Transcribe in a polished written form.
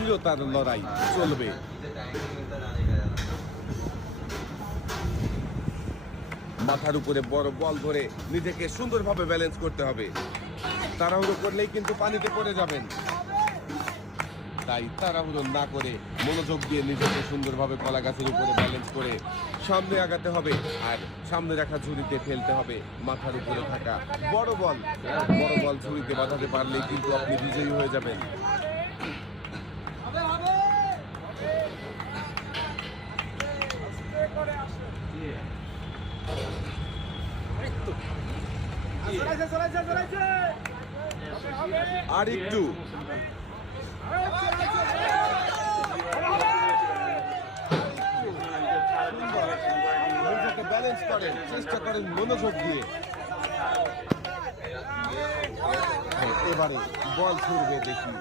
দৃঢ়তার লড়াই চলবে। মাথার উপরে বড় বল ধরে নিজেকে সুন্দরভাবে ব্যালেন্স করতে হবে। তাড়াহুড়ো করলেই কিন্তু পানিতে পড়ে যাবেন, তাই তাড়াহুড়ো না করে মনোযোগ দিয়ে নিজেকে সুন্দরভাবে কলা গাছের উপরে ব্যালেন্স করে সামনে আগাতে হবে। আর সামনে রাখা ঝুড়িতে ফেলতে হবে মাথার উপরে থাকা বড় বল। বড় বল ঝুড়িতে বাঁধাতে পারলেই কিন্তু আপনি বিজয়ী হয়ে যাবেন। আর একটু ব্যালেন্স করেন, চেষ্টা করেন মনোযোগ দিয়ে। এবারে বল ছুড়বে দেখি।